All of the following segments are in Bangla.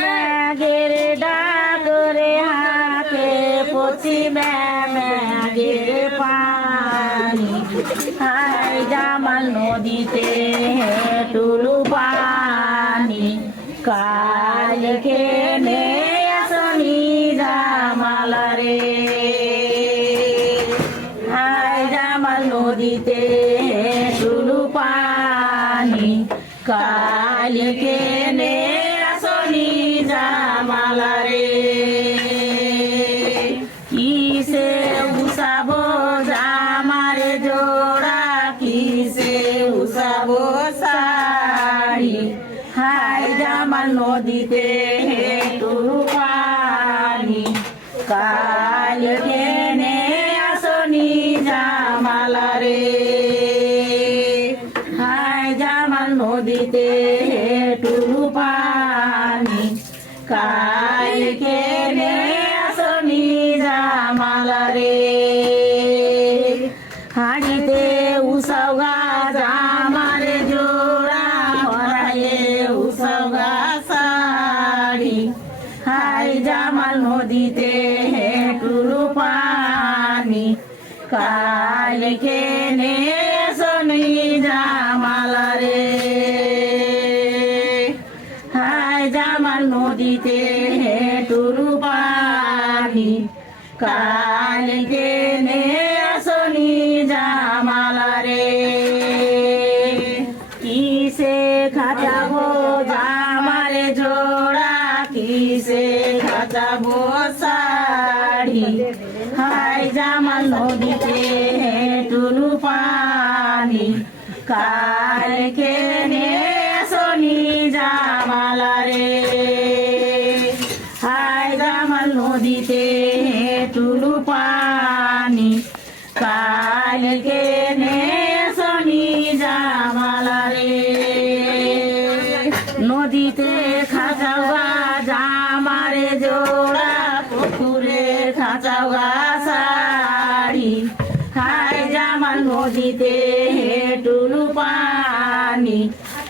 ম্যাগের ডাক পচি ম্যাগের হাই জামাল নদীতে টুলু পানি। কাল খেনে আসনি জামাল রে। হাই জামাল নদীতে টুলু পানি। কালি কেনে আসনি জামালা রে কিসে উসাবো জামারে জোড়া কিসে উসাবো শাড়ি হাই জামাল নদীতে টুলু পানি কাল জামাল নদীতে টুলু পানি কাল কেনে আসনি জামালা রে। হাড়িতে উসাওগা জামারে জোড়া হরায়ে উসাওগা শাড়ি। হাই জামাল নদীতে কাল খেনে শনি জামাল রে। হাই জামাল নদীতে টুলু পানি কাল খেনে শনি জামাল রে। কিসে খাটাবো জামারে জোড়া, কিসে খাটাবো শাড়ি? হাই জামাল নদীতে টুলু পানি। কাল কেনে শনি জামাল রে হাই জামাল নদীতে টুলু পানি। কাল কেনে শনি জামাল রে নদীতে খাঁচাওয়া জামারে জোড়া পুকুরে খাঁচাওয়া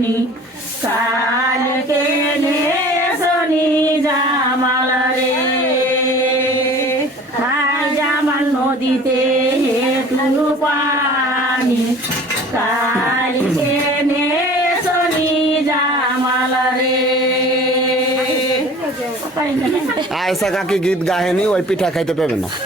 পানি কাল কেনে শনি জামাল রে। হাই জামাল নদীতে টুলু পানি কাল কেনে শনি জামাল রে। আয়সা কাকি গীত গাহেনি ওই পিঠা খাইতে পাবে না।